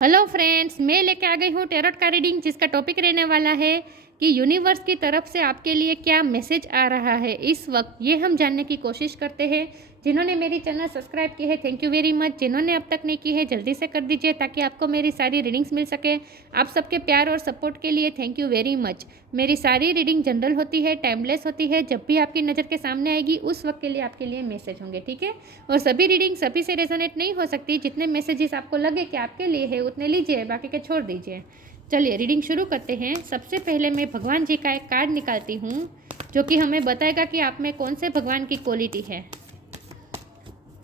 Hello friends, मैं लेके आ गई हूँ टैरोट का रीडिंग, जिसका टॉपिक रहने वाला है कि यूनिवर्स की तरफ से आपके लिए क्या मैसेज आ रहा है इस वक्त। ये हम जानने की कोशिश करते हैं। जिन्होंने मेरी चैनल सब्सक्राइब की है, थैंक यू वेरी मच। जिन्होंने अब तक नहीं की है, जल्दी से कर दीजिए ताकि आपको मेरी सारी रीडिंग्स मिल सके। आप सबके प्यार और सपोर्ट के लिए थैंक यू वेरी मच। मेरी सारी रीडिंग जनरल होती है, टाइमलेस होती है। जब भी आपकी नज़र के सामने आएगी उस वक्त के लिए आपके लिए मैसेज होंगे, ठीक है। और सभी रीडिंग सभी से रेजोनेट नहीं हो सकती। जितने मैसेजेस आपको लगे कि आपके लिए है उतने लीजिए, बाकी के छोड़ दीजिए। चलिए रीडिंग शुरू करते हैं। सबसे पहले मैं भगवान जी का एक कार्ड निकालती हूँ जो कि हमें बताएगा कि आप में कौन से भगवान की क्वालिटी है।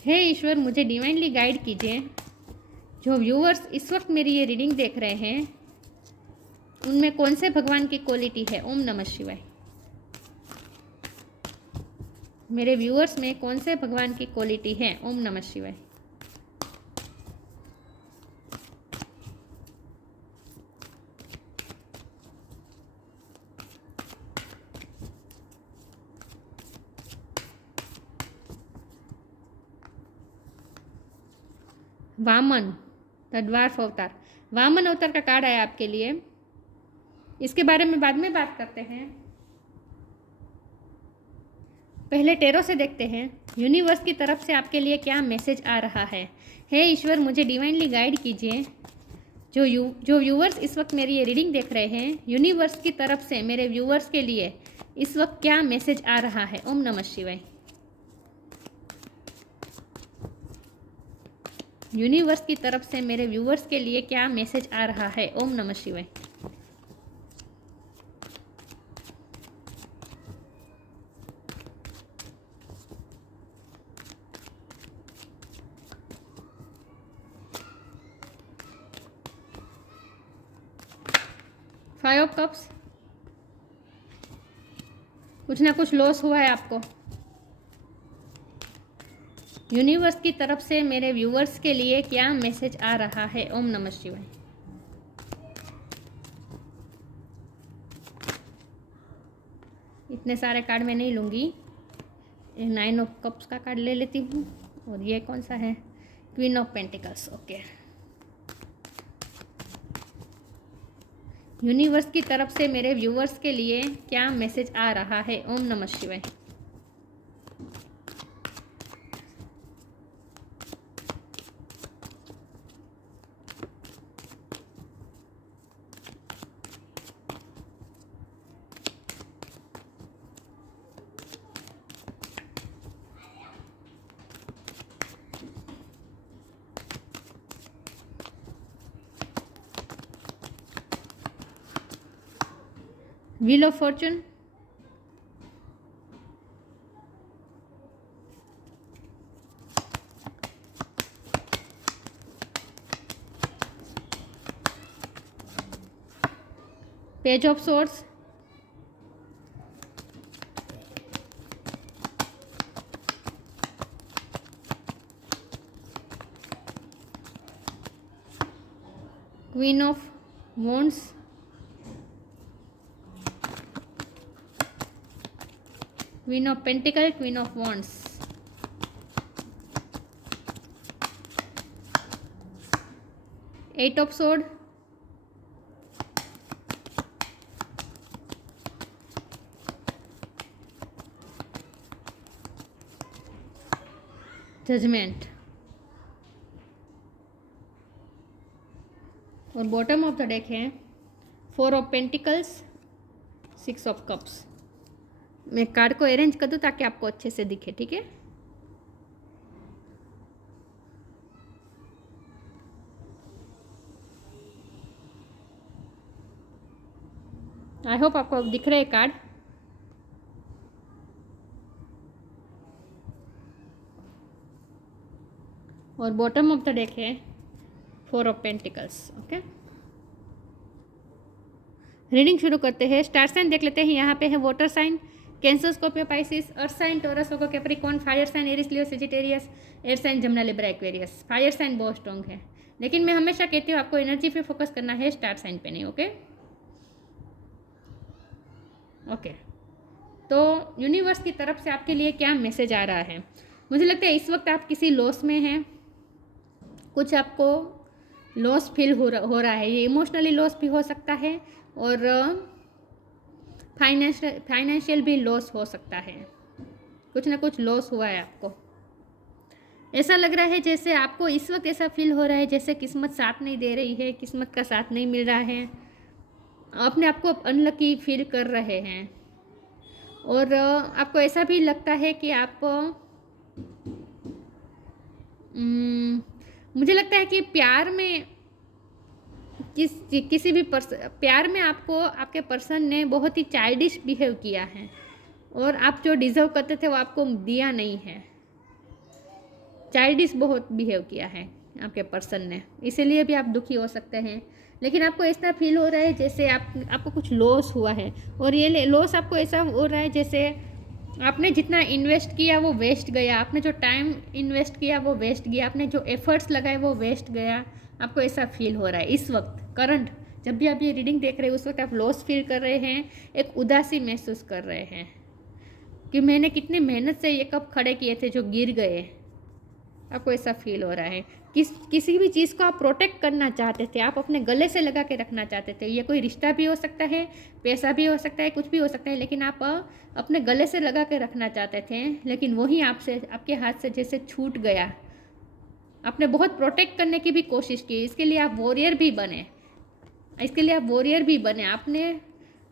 हे ईश्वर, मुझे डिवाइनली गाइड कीजिए। जो व्यूअर्स इस वक्त मेरी ये रीडिंग देख रहे हैं उनमें कौन से भगवान की क्वालिटी है। ओम नमः शिवाय। मेरे व्यूअर्स में कौन से भगवान की क्वालिटी है। ओम नमः शिवाय। वामन द ड्वार्फ अवतार। वामन अवतार का कार्ड आया आपके लिए। इसके बारे में बाद में बात करते हैं। पहले टेरो से देखते हैं यूनिवर्स की तरफ से आपके लिए क्या मैसेज आ रहा है। हे ईश्वर, मुझे डिवाइनली गाइड कीजिए। जो व्यूवर्स इस वक्त मेरी ये रीडिंग देख रहे हैं, यूनिवर्स की तरफ से मेरे व्यूवर्स के लिए इस वक्त क्या मैसेज आ रहा है। ओम नमः शिवाय। यूनिवर्स की तरफ से मेरे व्यूवर्स के लिए क्या मैसेज आ रहा है। ओम नमः शिवाय। Five of cups. कुछ ना कुछ लॉस हुआ है आपको। यूनिवर्स की तरफ से मेरे व्यूवर्स के लिए क्या मैसेज आ रहा है। ओम नमः शिवाय। इतने सारे कार्ड मैं नहीं लूँगी, नाइन ऑफ कप्स का कार्ड ले लेती हूँ। और ये कौन सा है। Queen of pentacles. Okay. Universe की तरफ से मेरे व्यूवर्स के लिए क्या मैसेज आ रहा है। ओम नमः शिवाय। Wheel of fortune. Page of swords. Queen of wands. Queen of pentacle, queen of wands. Eight of sword. Judgement. और बॉटम ऑफ द डेक है four of pentacles, six of cups. मैं कार्ड को arrange कर दूँ ताकि आपको अच्छे से दिखे, ठीक है। आई होप आपको अब दिख रहे हैं कार्ड। और बॉटम ऑफ द डेक है four of pentacles. Okay, reading शुरू करते हैं। स्टार साइन देख लेते हैं। यहाँ पे है water sign, Cancer, Scorpio, Pisces, earth sign, Taurus, Virgo, Capricorn, fire sign, Aries, Leo, Sagittarius, air sign, Gemini, Libra, Aquarius. Fire sign बहुत स्ट्रॉन्ग है, लेकिन मैं हमेशा कहती हूँ आपको एनर्जी पे फोकस करना है, स्टार साइन पे नहीं। Okay okay. तो यूनिवर्स की तरफ से आपके लिए क्या मैसेज आ रहा है। मुझे लगता है इस वक्त आप किसी लॉस में हैं। कुछ आपको लॉस फील हो रहा है। ये इमोशनली लॉस भी हो सकता है और फाइनेंशियल भी लॉस हो सकता है। कुछ ना कुछ लॉस हुआ है आपको। ऐसा लग रहा है जैसे आपको इस वक्त ऐसा फील हो रहा है जैसे किस्मत साथ नहीं दे रही है, किस्मत का साथ नहीं मिल रहा है, अपने आप को अनलकी फील कर रहे हैं। और आपको ऐसा भी लगता है कि आप मुझे लगता है कि प्यार में किसी भी प्यार में आपको आपके पर्सन ने बहुत ही चाइल्डिश बिहेव किया है और आप जो डिज़र्व करते थे वो आपको दिया नहीं है। चाइल्डिश बहुत बिहेव किया है आपके पर्सन ने, इसीलिए भी आप दुखी हो सकते हैं। लेकिन आपको ऐसा फील हो रहा है जैसे आपको कुछ लॉस हुआ है और ये लॉस आपको ऐसा हो रहा है जैसे आपने जितना इन्वेस्ट किया वो वेस्ट गया, आपने जो टाइम इन्वेस्ट किया वो वेस्ट गया, आपने जो एफर्ट्स लगाए वो वेस्ट गया। आपको ऐसा फील हो रहा है इस वक्त करंट, जब भी आप ये रीडिंग देख रहे हैं उस वक्त आप लॉस फील कर रहे हैं, एक उदासी महसूस कर रहे हैं कि मैंने कितनी मेहनत से ये कप खड़े किए थे जो गिर गए। आपको ऐसा फील हो रहा है किसी भी चीज़ को आप प्रोटेक्ट करना चाहते थे, आप अपने गले से लगा के रखना चाहते थे। ये कोई रिश्ता भी हो सकता है, पैसा भी हो सकता है, कुछ भी हो सकता है, लेकिन आप अपने गले से लगा के रखना चाहते थे, लेकिन वही आपसे आपके हाथ से जैसे छूट गया। आपने बहुत प्रोटेक्ट करने की भी कोशिश की, इसके लिए आप वॉरियर भी बने, आपने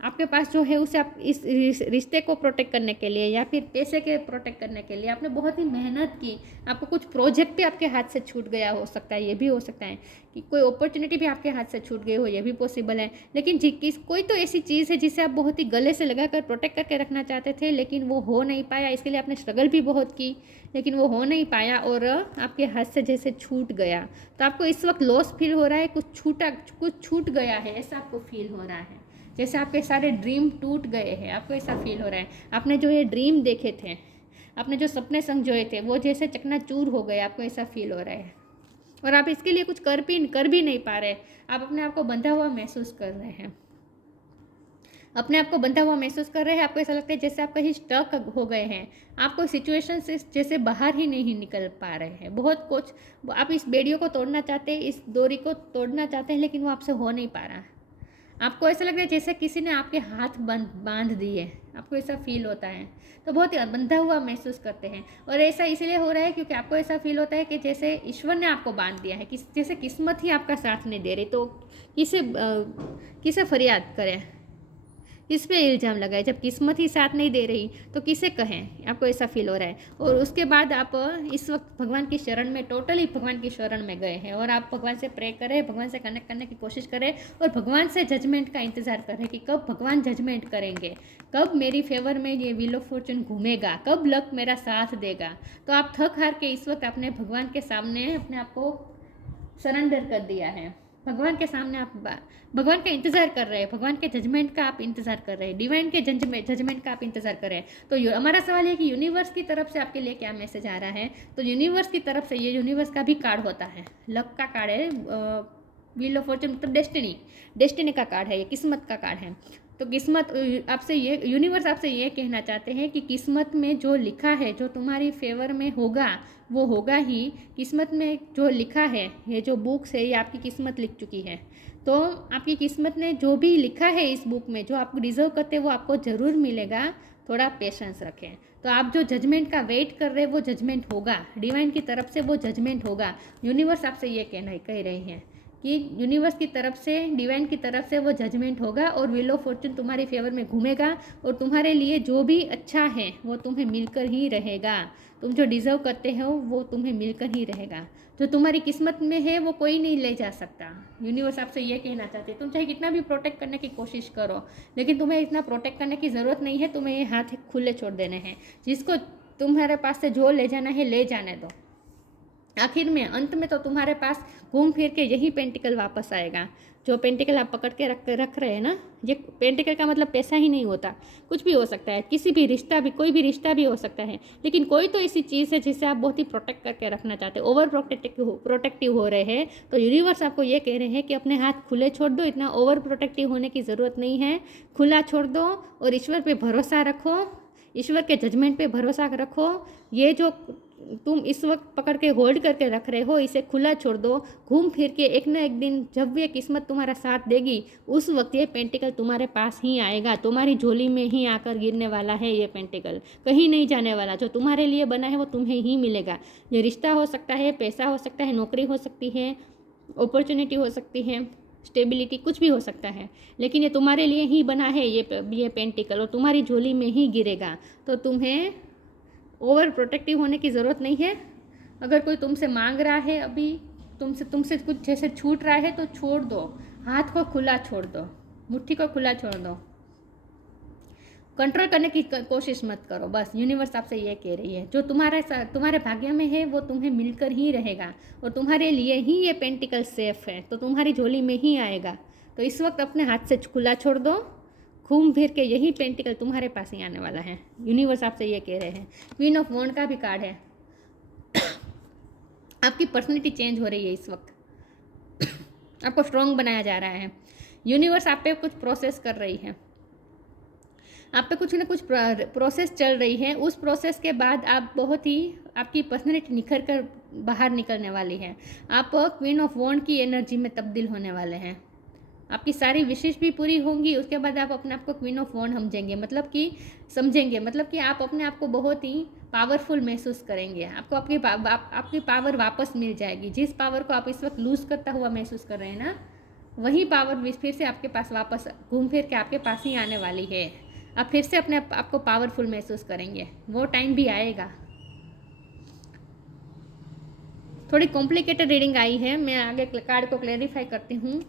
आपके पास जो है उसे आप इस रिश्ते को प्रोटेक्ट करने के लिए या फिर पैसे के प्रोटेक्ट करने के लिए आपने बहुत ही मेहनत की। आपको कुछ प्रोजेक्ट भी आपके हाथ से छूट गया हो सकता है, ये भी हो सकता है कि कोई अपॉर्चुनिटी भी आपके हाथ से छूट गई हो, ये भी पॉसिबल है। लेकिन कोई तो ऐसी चीज़ है जिसे आप बहुत ही गले से लगाकर प्रोटेक्ट करके रखना चाहते थे, लेकिन वो हो नहीं पाया। इसके लिए आपने स्ट्रगल भी बहुत की, लेकिन वो हो नहीं पाया और आपके हाथ से जैसे छूट गया। तो आपको इस वक्त लॉस फील हो रहा है, कुछ छूट गया है, ऐसा आपको फील हो रहा है, जैसे आपके सारे ड्रीम टूट गए हैं। आपको ऐसा फील हो रहा है आपने जो ये ड्रीम देखे थे, आपने जो सपने संजोए थे वो जैसे चकनाचूर हो गए। आपको ऐसा फील हो रहा है और आप इसके लिए कुछ कर भी नहीं पा रहे। आप अपने आप को बंधा हुआ महसूस कर रहे हैं, आपको ऐसा लगता है जैसे आप कहीं स्टक हो गए हैं, आपको सिचुएशन से जैसे बाहर ही नहीं निकल पा रहे हैं। बहुत कुछ आप इस बेड़ियों को तोड़ना चाहते हैं, इस डोरी को तोड़ना चाहते हैं, लेकिन वो आपसे हो नहीं पा रहा। आपको ऐसा लग रहा है जैसे किसी ने आपके हाथ बांध दिए, आपको ऐसा फील होता है। तो बहुत ही बंधा हुआ महसूस करते हैं और ऐसा इसलिए हो रहा है क्योंकि आपको ऐसा फील होता है कि जैसे ईश्वर ने आपको बांध दिया है, जैसे किस्मत ही आपका साथ नहीं दे रही। तो किसे फरियाद करें, किस पे इल्ज़ाम लगाए? जब किस्मत ही साथ नहीं दे रही तो किसे कहें? आपको ऐसा फील हो रहा है। और उसके बाद आप इस वक्त भगवान की शरण में, टोटली भगवान की शरण में गए हैं और आप भगवान से प्रे करें, भगवान से कनेक्ट करने की कोशिश करें और भगवान से जजमेंट का इंतज़ार करें कि कब भगवान जजमेंट करेंगे, कब मेरी फेवर में ये व्हील ऑफ फॉर्चून घूमेगा, कब लक मेरा साथ देगा। तो आप थक हार के इस वक्त अपने भगवान के सामने अपने आप को सरेंडर कर दिया है। भगवान के सामने आप भगवान का इंतज़ार कर रहे हैं, भगवान के जजमेंट का आप इंतज़ार कर रहे हैं, डिवाइन के जजमेंट का आप इंतज़ार कर रहे हैं। तो हमारा सवाल है कि यूनिवर्स की तरफ से आपके लिए क्या मैसेज आ रहा है। तो यूनिवर्स की तरफ से, ये यूनिवर्स का भी कार्ड होता है, लक का कार्ड है, व्हील ऑफ फॉर्चून मतलब डेस्टिनी का कार्ड है, ये किस्मत का कार्ड है। तो किस्मत आपसे ये, यूनिवर्स आपसे ये कहना चाहते हैं कि किस्मत में जो लिखा है, जो तुम्हारी फेवर में होगा वो होगा ही। किस्मत में जो लिखा है, ये जो बुक्स है ये आपकी किस्मत लिख चुकी है। तो आपकी किस्मत ने जो भी लिखा है इस बुक में, जो आपको डिज़र्व करते हैं वो आपको ज़रूर मिलेगा। थोड़ा पेशेंस रखें। तो आप जो जजमेंट का वेट कर रहे हैं वो जजमेंट होगा, डिवाइन की तरफ से वो जजमेंट होगा। यूनिवर्स आपसे ये कह रही हैं कि यूनिवर्स की तरफ से, डिवाइन की तरफ से वो जजमेंट होगा और व्हील ऑफ फॉर्चून तुम्हारी फेवर में घूमेगा और तुम्हारे लिए जो भी अच्छा है वो तुम्हें मिलकर ही रहेगा। तुम जो डिज़र्व करते हो वो तुम्हें मिलकर ही रहेगा। जो तुम्हारी किस्मत में है वो कोई नहीं ले जा सकता। यूनिवर्स आपसे ये कहना चाहते हैं, तुम चाहे कितना भी प्रोटेक्ट करने की कोशिश करो, लेकिन तुम्हें इतना प्रोटेक्ट करने की ज़रूरत नहीं है। तुम्हें ये हाथ खुले छोड़ देने हैं, जिसको तुम्हारे पास से जो ले जाना है ले जाने दो। आखिर में, अंत में तो तुम्हारे पास घूम फिर के यही पेंटिकल वापस आएगा। जो पेंटिकल आप पकड़ के रख रहे हैं ना, ये पेंटिकल का मतलब पैसा ही नहीं होता, कुछ भी हो सकता है, किसी भी रिश्ता भी, कोई भी रिश्ता भी हो सकता है। लेकिन कोई तो ऐसी चीज़ है जिसे आप बहुत ही प्रोटेक्ट करके रखना चाहते हैं, ओवर प्रोटेक्टिव हो रहे हैं। तो यूनिवर्स आपको ये कह रहे हैं कि अपने हाथ खुले छोड़ दो, इतना ओवर प्रोटेक्टिव होने की ज़रूरत नहीं है। खुला छोड़ दो और ईश्वर पे भरोसा रखो, ईश्वर के जजमेंट पे भरोसा रखो। ये जो तुम इस वक्त पकड़ के होल्ड करके रख रहे हो, इसे खुला छोड़ दो। घूम फिर के एक ना एक दिन जब ये किस्मत तुम्हारा साथ देगी, उस वक्त ये पेंटिकल तुम्हारे पास ही आएगा, तुम्हारी झोली में ही आकर गिरने वाला है। ये पेंटिकल कहीं नहीं जाने वाला, जो तुम्हारे लिए बना है वो तुम्हें ही मिलेगा। ये रिश्ता हो सकता है, पैसा हो सकता है, नौकरी हो सकती है, अपॉर्चुनिटी हो सकती है, स्टेबिलिटी, कुछ भी हो सकता है, लेकिन ये तुम्हारे लिए ही बना है। ये पेंटिकल और तुम्हारी झोली में ही गिरेगा। तो तुम्हें ओवर प्रोटेक्टिव होने की ज़रूरत नहीं है। अगर कोई तुमसे मांग रहा है, अभी तुमसे कुछ जैसे छूट रहा है, तो छोड़ दो, हाथ को खुला छोड़ दो, मुट्ठी को खुला छोड़ दो। कंट्रोल करने की कोशिश मत करो। बस यूनिवर्स आपसे ये कह रही है, जो तुम्हारे भाग्य में है वो तुम्हें मिलकर ही रहेगा, और तुम्हारे लिए ही ये पेंटिकल सेफ है, तो तुम्हारी झोली में ही आएगा। तो इस वक्त अपने हाथ से खुला छोड़ दो, घूम फिर के यही पेंटिकल तुम्हारे पास ही आने वाला है। यूनिवर्स आपसे ये कह रहे हैं। क्वीन ऑफ वॉन्ड का भी कार्ड है। आपकी पर्सनैलिटी चेंज हो रही है इस वक्त, आपको स्ट्रॉन्ग बनाया जा रहा है। यूनिवर्स आप पे कुछ प्रोसेस कर रही है, आप पे कुछ ना कुछ प्रोसेस चल रही है। उस प्रोसेस के बाद आप बहुत ही, आपकी पर्सनैलिटी निखर कर बाहर निकलने वाली है। आप क्वीन ऑफ वॉन्ड की एनर्जी में तब्दील होने वाले हैं। आपकी सारी विशेष भी पूरी होंगी। उसके बाद आप अपने आप को क्वीन ऑफ वॉन्ड समझेंगे, मतलब कि आप अपने आप को बहुत ही पावरफुल महसूस करेंगे। आपको आपकी पावर वापस मिल जाएगी। जिस पावर को आप इस वक्त लूज़ करता हुआ महसूस कर रहे हैं ना, वही पावर फिर से आपके पास वापस घूम फिर के आपके पास ही आने वाली है। आप फिर से अपने आप को पावरफुल महसूस करेंगे। वो टाइम भी आएगा। थोड़ी कॉम्प्लिकेटेड रीडिंग आई है, मैं आगे कार्ड को क्लैरिफाई करती हूँ।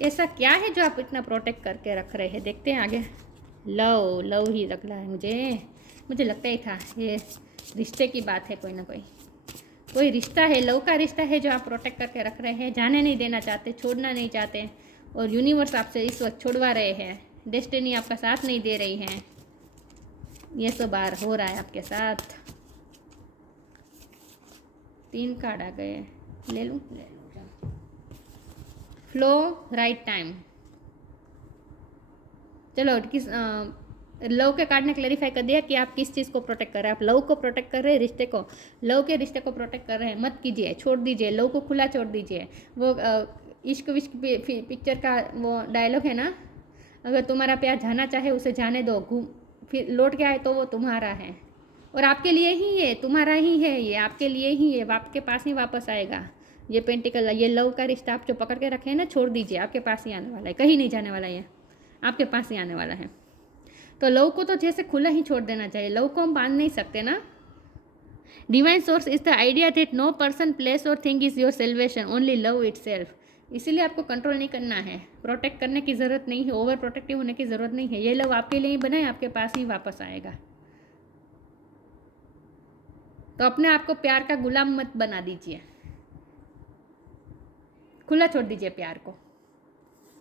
ऐसा क्या है जो आप इतना प्रोटेक्ट करके रख रहे हैं? देखते हैं आगे। लव ही लग रहा है मुझे लगता ही था ये रिश्ते की बात है। कोई रिश्ता है, लव का रिश्ता है जो आप प्रोटेक्ट करके रख रहे हैं, जाने नहीं देना चाहते, छोड़ना नहीं चाहते, और यूनिवर्स आपसे इस वक्त छोड़वा रहे हैं। डेस्टिनी आपका साथ नहीं दे रही है। ये सब बार हो रहा है आपके साथ। 3 कार्ड आ गए, ले लूँ। Flow, right time. चलो, किस लव के कार्ड ने क्लैरिफाई कर दिया कि आप किस चीज़ को प्रोटेक्ट कर रहे हैं। आप लव को प्रोटेक्ट कर रहे हैं, लव के रिश्ते को प्रोटेक्ट कर रहे हैं। मत कीजिए, छोड़ दीजिए, लव को खुला छोड़ दीजिए। वो इश्क विश्क पिक्चर का वो डायलॉग है ना, अगर तुम्हारा प्यार जाना चाहे उसे जाने दो, फिर लौट के आए तो वो तुम्हारा है, और आपके लिए ही है, तुम्हारा ही है, ये आपके लिए ही है, आपके पास ही वापस आएगा। ये पेंटिकल, ये लव का रिश्ता आप जो पकड़ के रखे हैं ना, छोड़ दीजिए, आपके पास ही आने वाला है, कहीं नहीं जाने वाला है, आपके पास ही आने वाला है। तो लव को तो जैसे खुला ही छोड़ देना चाहिए, लव को हम बांध नहीं सकते ना। Divine source is the idea that no person, place और thing is your salvation, only love itself. इसीलिए आपको कंट्रोल नहीं करना है, प्रोटेक्ट करने की ज़रूरत नहीं है, ओवर प्रोटेक्टिव होने की ज़रूरत नहीं है। ये लव आपके लिए ही बना है, आपके पास ही वापस आएगा। तो अपने आप को प्यार का गुलाम मत बना दीजिए, खुला छोड़ दीजिए प्यार को।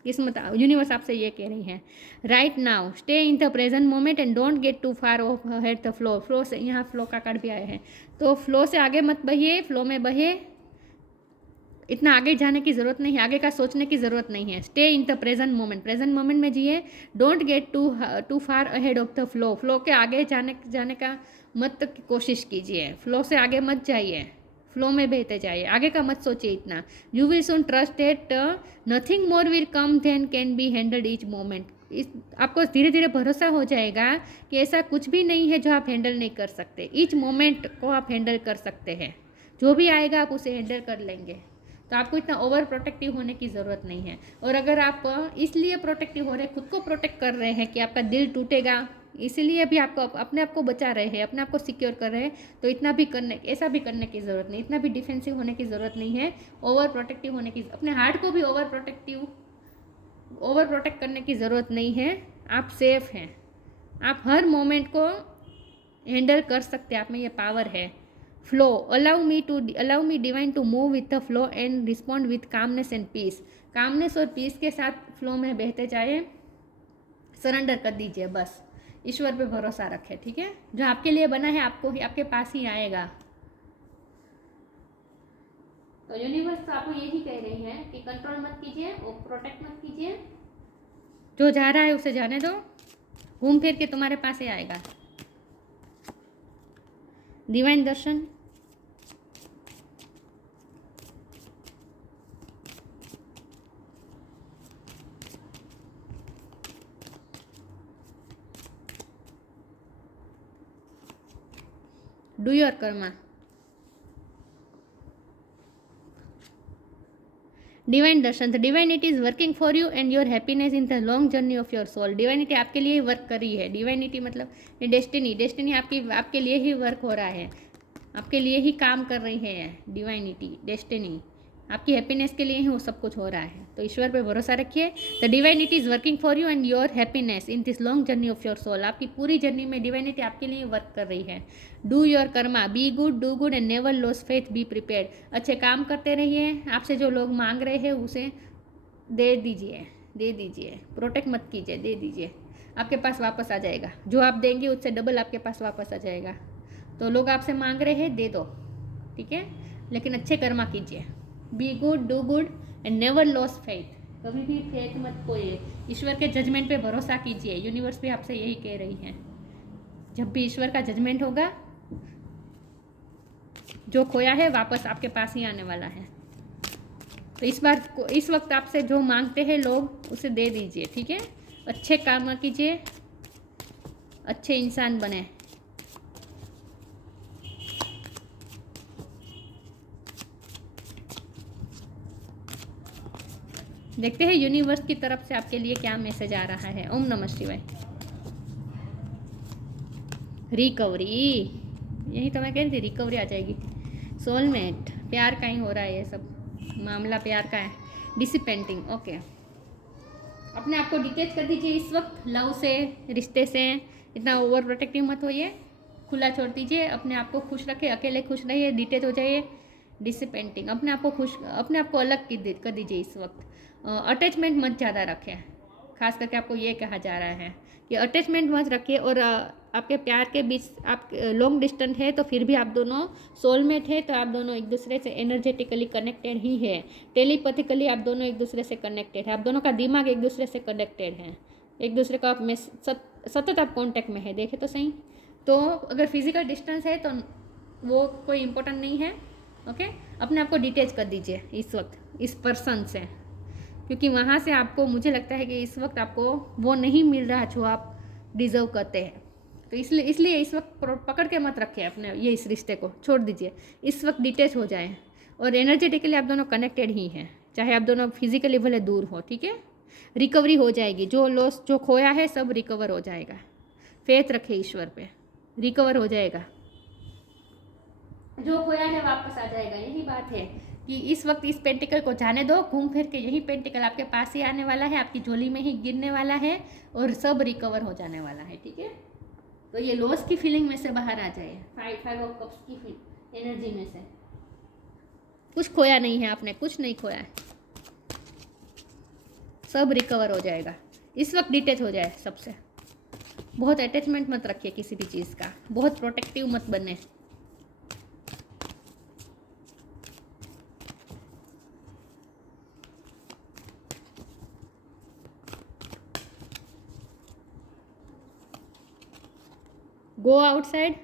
किस्मत, यूनिवर्स आपसे ये कह रही है। Right now stay in the present moment and don't get too far of head the flow. Flow से, यहाँ फ्लो का कार्ड भी आया है, तो फ्लो से आगे मत बहिए, फ्लो में बहिए। इतना आगे जाने की ज़रूरत नहीं है, आगे का सोचने की ज़रूरत नहीं है। Stay in the present moment में जिए। Don't get too far ahead of the flow. Flow के आगे जाने का मत कोशिश कीजिए, फ्लो से आगे मत जाइए, फ्लो में बहते जाइए, आगे का मत सोचिए इतना। You will soon trust that nothing more will come than can be handled each moment. आपको धीरे धीरे भरोसा हो जाएगा कि ऐसा कुछ भी नहीं है जो आप हैंडल नहीं कर सकते। ईच मोमेंट को आप हैंडल कर सकते हैं, जो भी आएगा आप उसे हैंडल कर लेंगे। तो आपको इतना ओवर प्रोटेक्टिव होने की ज़रूरत नहीं है। और अगर आप इसलिए प्रोटेक्टिव हो रहे हैं, खुद को प्रोटेक्ट कर रहे हैं कि आपका दिल टूटेगा, इसीलिए भी आपको अपने आप को बचा रहे हैं, अपने आप को सिक्योर कर रहे हैं, तो ऐसा भी करने की ज़रूरत नहीं, इतना भी डिफेंसिव होने की ज़रूरत नहीं है। ओवर प्रोटेक्टिव होने की, अपने हार्ट को भी ओवर प्रोटेक्ट करने की ज़रूरत नहीं है। आप सेफ हैं, आप हर मोमेंट को हैंडल कर सकते हैं, आप में ये पावर है। Flow, allow me divine to move with the flow and respond with calmness and peace. Calmness और पीस के साथ फ्लो में बहते जाए, सरेंडर कर दीजिए, बस ईश्वर पे भरोसा रखें, ठीक है। जो आपके लिए बना है आपको ही, आपके पास ही आएगा। तो यूनिवर्स तो आपको यही कह रही है कि कंट्रोल मत कीजिए, वो प्रोटेक्ट मत कीजिए, जो जा रहा है उसे जाने दो, घूम फिर के तुम्हारे पास ही आएगा। Divine darshan, do your karma, divine darshan, the divinity is working for you and your happiness in the long journey of your soul. Divinity आपके लिए ही वर्क कर रही है। डिवाइनिटी मतलब डेस्टिनी, डेस्टिनी आपके लिए ही वर्क हो रहा है, आपके लिए ही काम कर रही है। डिवाइनिटी, डेस्टिनी आपकी हैप्पीनेस के लिए ही वो सब कुछ हो रहा है। तो ईश्वर पे भरोसा रखिए। The divinity is working for you and your happiness in this long journey of your soul. आपकी पूरी जर्नी में डिवाइनिटी आपके लिए वर्क कर रही है। Do your Karma, be good, do good and never loss faith, be prepared. अच्छे काम करते रहिए। आपसे जो लोग मांग रहे हैं उसे दे दीजिए, दे दीजिए, प्रोटेक्ट मत कीजिए, दे दीजिए, आपके पास वापस आ जाएगा। जो आप देंगे उससे डबल आपके पास वापस आ जाएगा। तो लोग आपसे मांग रहे हैं, दे दो, ठीक है, लेकिन अच्छे कर्मा कीजिए। Be good, do good and never loss faith, कभी भी फेथ मत खोइए। ईश्वर के जजमेंट पे भरोसा कीजिए। यूनिवर्स भी आपसे यही कह रही है। जब भी ईश्वर का जजमेंट होगा, जो खोया है वापस आपके पास ही आने वाला है। तो इस वक्त आपसे जो मांगते हैं लोग उसे दे दीजिए, ठीक है। अच्छे काम कीजिए, अच्छे इंसान बने। देखते हैं यूनिवर्स की तरफ से आपके लिए क्या मैसेज आ रहा है। ओम नमः शिवाय। रिकवरी, यही तो मैं कह रही थी, रिकवरी आ जाएगी। सोलमेट, प्यार का ही हो रहा है ये सब मामला, प्यार का है। डिसिपेंटिंग, ओके। अपने आप को डिटेच कर दीजिए इस वक्त लव से, रिश्ते से। इतना ओवर प्रोटेक्टिव मत होइए, खुला छोड़ दीजिए। अपने आप को खुश रखें, अकेले खुश रहिए, डिटेच हो जाइए। डिसिपेंटिंग, अपने आप को अलग कर दीजिए इस वक्त। अटैचमेंट मत ज़्यादा रखें। खास करके आपको ये कहा जा रहा है कि अटैचमेंट मत रखिए। और आपके प्यार के बीच आप लॉन्ग डिस्टेंस है तो फिर भी आप दोनों सोलमेट है, तो आप दोनों एक दूसरे से एनर्जेटिकली कनेक्टेड ही है। टेलीपैथिकली आप दोनों एक दूसरे से कनेक्टेड है। आप दोनों का दिमाग एक दूसरे से कनेक्टेड है। एक दूसरे का आप में सतत आप कॉन्टैक्ट में है। देखे तो सही। तो अगर फिजिकल डिस्टेंस है तो वो कोई इम्पोर्टेंट नहीं है, ओके। अपने आप को डिटेच कर दीजिए इस वक्त इस पर्सन से, क्योंकि वहाँ से आपको, मुझे लगता है कि इस वक्त आपको वो नहीं मिल रहा जो आप डिज़र्व करते हैं। तो इसलिए इस वक्त पकड़ के मत रखें अपने ये इस रिश्ते को, छोड़ दीजिए। इस वक्त डिटेच हो जाए। और एनर्जेटिकली आप दोनों कनेक्टेड ही हैं, चाहे आप दोनों फिजिकली भले दूर हो, ठीक है। रिकवरी हो जाएगी। जो लॉस, जो खोया है, सब रिकवर हो जाएगा। फेथ रखे ईश्वर पे, रिकवर हो जाएगा। जो खोया है वापस आ जाएगा। यही बात है कि इस वक्त इस पेंटिकल को जाने दो। घूम फिर के यही पेंटिकल आपके पास ही आने वाला है, आपकी झोली में ही गिरने वाला है और सब रिकवर हो जाने वाला है, ठीक है। तो ये लॉस की फीलिंग में से बाहर आ जाए। फाइव ऑफ कप्स की एनर्जी में से कुछ खोया नहीं है आपने, कुछ नहीं खोया है, सब रिकवर हो जाएगा। इस वक्त डिटेच हो जाए सबसे। बहुत अटैचमेंट मत रखिए किसी भी चीज़ का, बहुत प्रोटेक्टिव मत बने। Go outside,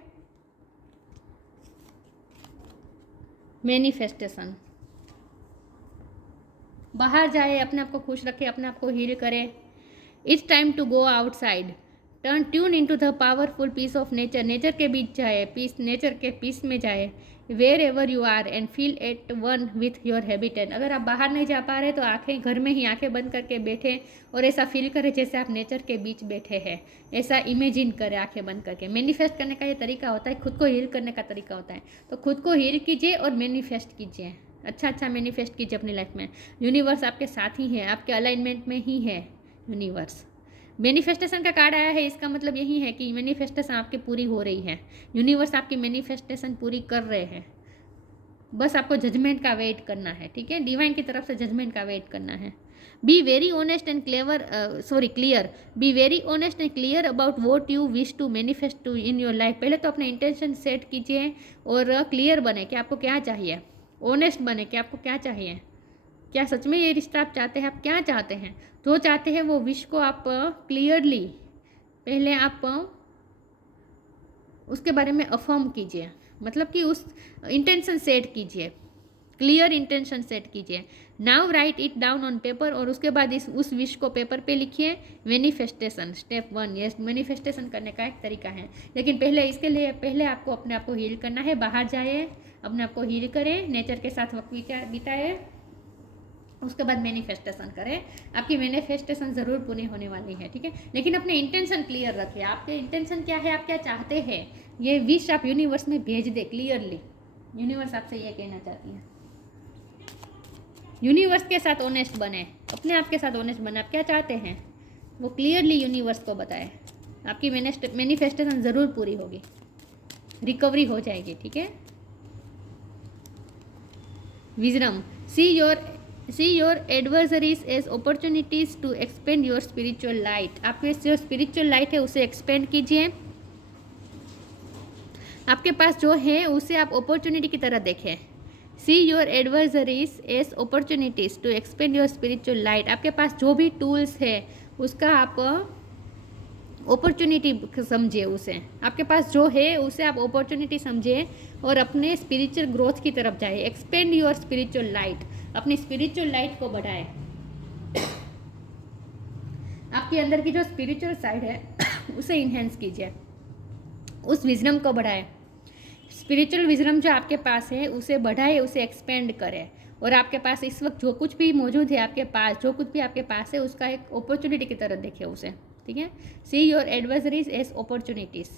manifestation. बाहर जाए, अपने आप को खुश रखे, अपने आप को हील करे। It's time to go outside, tune into the powerful peace of nature. Nature के बीच जाए, पीस, नेचर के पीस में जाए। Wherever you are and feel at one with your habitat. अगर आप बाहर नहीं जा पा रहे तो आंखें, घर में ही आंखें बंद करके बैठे और ऐसा फील करें जैसे आप नेचर के बीच बैठे हैं। ऐसा इमेजिन करें आंखें बंद करके। मैनिफेस्ट करने का ये तरीका होता है, खुद को हील करने का तरीका होता है। तो खुद को हील कीजिए और मैनिफेस्ट कीजिए। अच्छा मैनिफेस्ट कीजिए अपनी लाइफ में। यूनिवर्स आपके साथ ही है, आपके अलाइनमेंट में ही है यूनिवर्स। मैनिफेस्टेशन का कार्ड आया है, इसका मतलब यही है कि मैनिफेस्टेशन आपकी पूरी हो रही है। यूनिवर्स आपकी मैनिफेस्टेशन पूरी कर रहे हैं। बस आपको जजमेंट का वेट करना है, ठीक है। डिवाइन की तरफ से जजमेंट का वेट करना है। Be very honest and clear. Be very honest and clear about what you wish to manifest to in your life. पहले तो अपने इंटेंशन सेट कीजिए और क्लियर बने कि आपको क्या चाहिए। ऑनेस्ट बने कि आपको क्या चाहिए। क्या सच में ये रिश्ता आप चाहते हैं? आप क्या चाहते हैं? जो चाहते हैं वो विश को आप क्लियरली पहले आप उसके बारे में अफर्म कीजिए। मतलब कि उस इंटेंशन सेट कीजिए, क्लियर इंटेंशन सेट कीजिए। Now right it down on paper, और उसके बाद उस विश को पेपर पे लिखिए। मैनिफेस्टेशन स्टेप 1, ये मैनिफेस्टेशन करने का एक तरीका है। लेकिन इसके लिए पहले आपको अपने आप को हील करना है। बाहर जाइए, अपने आप को हील करें, नेचर के साथ वक्त बिताए, उसके बाद मैनिफेस्टेशन करें। आपकी मैनिफेस्टेशन ज़रूर पूरी होने वाली है, ठीक है। लेकिन अपने इंटेंशन क्लियर रखिए। आपके इंटेंशन क्या है, आप क्या चाहते हैं, ये विश आप यूनिवर्स में भेज दे क्लियरली। यूनिवर्स आपसे ये कहना चाहती है। यूनिवर्स के साथ ऑनेस्ट बने, अपने आप के साथ ऑनेस्ट बने। आप क्या चाहते हैं वो क्लियरली यूनिवर्स को बताएं। आपकी मैनिफेस्टेशन ज़रूर पूरी होगी, रिकवरी हो जाएगी, ठीक है। Wisdom, see your adversaries as opportunities to expand your spiritual light. आपके जो स्पिरिचुअल लाइट है उसे एक्सपेंड कीजिए। आपके पास जो है उसे आप अपॉर्चुनिटी की तरह देखें। See your adversaries as opportunities to expand your spiritual light. आपके पास जो भी टूल्स है उसका आप अपॉर्चुनिटी समझिए। उसे आपके पास जो है उसे आप अपॉर्चुनिटी समझिए और अपने स्पिरिचुअल ग्रोथ की तरफ जाए। एक्सपेंड योर स्पिरिचुअल लाइट, अपनी स्पिरिचुअल लाइट को बढ़ाए। आपके अंदर की जो स्पिरिचुअल साइड है उसे इन्हेंस कीजिए, उस विजडम को बढ़ाए। स्पिरिचुअल विजडम जो आपके पास है उसे बढ़ाए, उसे एक्सपेंड करें। और आपके पास इस वक्त जो कुछ भी मौजूद है, आपके पास जो कुछ भी आपके पास है उसका एक अपॉर्चुनिटी की तरह देखिए उसे, ठीक है। See your adversaries as opportunities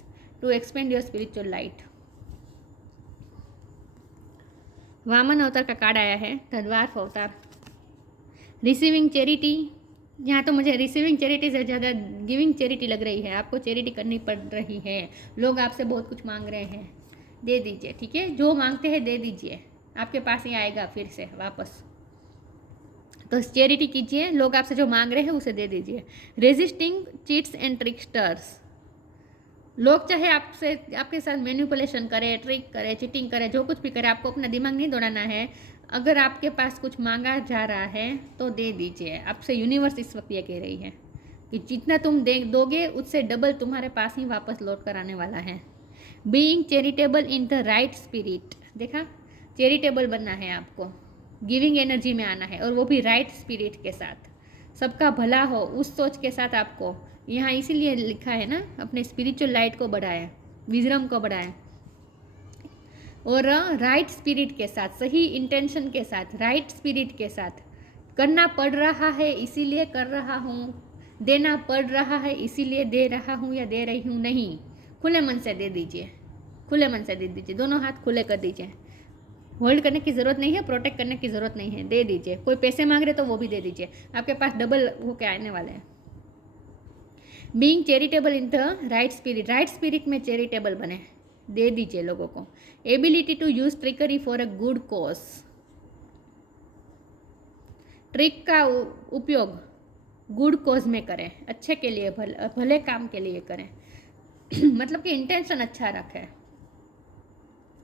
to expand your spiritual light. Vamana avatar का कार्ड आया है, ड्वार्फ अवतार। रिसीविंग चैरिटी, यहाँ तो मुझे रिसीविंग चैरिटी से ज़्यादा गिविंग चैरिटी लग रही है। आपको चैरिटी करनी पड़ रही है, लोग आपसे बहुत कुछ मांग रहे हैं, दे दीजिए, ठीक है। जो मांगते हैं दे दीजिए, आपके पास ही आएगा फिर से वापस। तो चैरिटी कीजिए, लोग आपसे जो मांग रहे हैं उसे दे दीजिए। रेजिस्टिंग चीट्स एंड ट्रिकस्टर्स, लोग चाहे आपसे आपके साथ मैनिपुलेशन करे, ट्रिक करे, चीटिंग करे, जो कुछ भी करे, आपको अपना दिमाग नहीं दौड़ाना है। अगर आपके पास कुछ मांगा जा रहा है तो दे दीजिए। आपसे यूनिवर्स इस वक्त ये कह रही है कि जितना तुम दोगे उससे डबल तुम्हारे पास ही वापस लौट कर आने वाला है। Being charitable in the right spirit, देखा, चैरिटेबल बनना है आपको, गिविंग एनर्जी में आना है, और वो भी राइट स्पिरिट के साथ, सबका भला हो उस सोच के साथ। आपको यहाँ इसीलिए लिखा है ना, अपने स्पिरिचुअल लाइट को बढ़ाएं, विजडम को बढ़ाएं, और राइट स्पिरिट के साथ, सही इंटेंशन के साथ, राइट स्पिरिट के साथ। करना पड़ रहा है इसीलिए कर रहा हूँ, देना पड़ रहा है इसीलिए दे रहा हूँ या दे रही हूँ, नहीं, खुले मन से दे दीजिए, खुले मन से दे दीजिए, दोनों हाथ खुले कर दीजिए। होल्ड करने की ज़रूरत नहीं है, प्रोटेक्ट करने की ज़रूरत नहीं है, दे दीजिए। कोई पैसे मांग रहे तो वो भी दे दीजिए, आपके पास डबल होके आने वाले हैं। Being charitable in the right spirit, right spirit में चैरिटेबल बने, दे दीजिए लोगों को। Ability to use trickery for a good cause, trick का उपयोग गुड कॉज में करें, अच्छे के लिए, भले काम के लिए करें। मतलब कि इंटेंशन अच्छा रखें।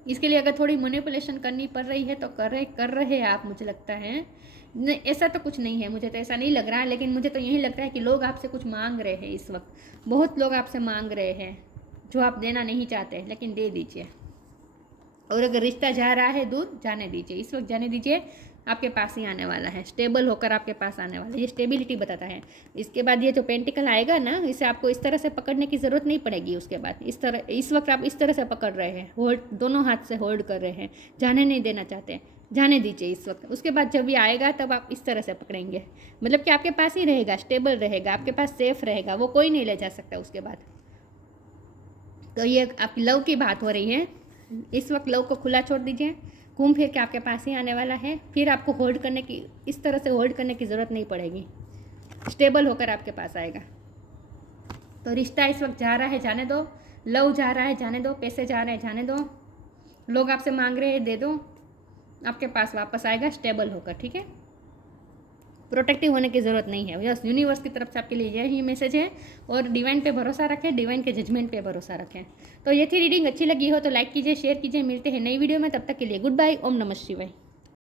इसके लिए अगर थोड़ी मैनिपुलेशन करनी पड़ रही है तो कर रहे हैं आप, मुझे लगता है। ऐसा तो कुछ नहीं है, मुझे तो ऐसा नहीं लग रहा है, लेकिन मुझे तो यही लगता है कि लोग आपसे कुछ मांग रहे हैं इस वक्त। बहुत लोग आपसे मांग रहे हैं जो आप देना नहीं चाहते, लेकिन दे दीजिए। और अगर रिश्ता जा रहा है दूर, जाने दीजिए, इस वक्त जाने दीजिए, आपके पास ही आने वाला है, स्टेबल होकर आपके पास आने वाला है। ये स्टेबिलिटी बताता है। इसके बाद ये जो पेंटिकल आएगा ना, इसे आपको इस तरह से पकड़ने की ज़रूरत नहीं पड़ेगी। उसके बाद इस वक्त आप इस तरह से पकड़ रहे हैं, होल्ड, दोनों हाथ से होल्ड कर रहे हैं, जाने नहीं देना चाहते, जाने दीजिए इस वक्त। उसके बाद जब ये आएगा तब आप इस तरह से पकड़ेंगे, मतलब कि आपके पास ही रहेगा, स्टेबल रहेगा, आपके पास सेफ रहेगा, वो कोई नहीं ले जा सकता उसके बाद। तो ये आपकी लव की बात हो रही है। इस वक्त लव को खुला छोड़ दीजिए, घूम फिर के आपके पास ही आने वाला है। फिर आपको होल्ड करने की, इस तरह से होल्ड करने की ज़रूरत नहीं पड़ेगी, स्टेबल होकर आपके पास आएगा। तो रिश्ता इस वक्त जा रहा है, जाने दो। लव जा रहा है, जाने दो। पैसे जा रहे हैं, जाने दो। लोग आपसे मांग रहे हैं, दे दो, आपके पास वापस आएगा स्टेबल होकर, ठीक है। प्रोटेक्टिव होने की ज़रूरत नहीं है। यस, यूनिवर्स की तरफ से आपके लिए यही मैसेज है। और डिवाइन पे भरोसा रखें, डिवाइन के जजमेंट पे भरोसा रखें। तो ये थी रीडिंग, अच्छी लगी हो तो लाइक कीजिए, शेयर कीजिए। मिलते हैं नई वीडियो में, तब तक के लिए गुड बाय। ओम नमः शिवाय।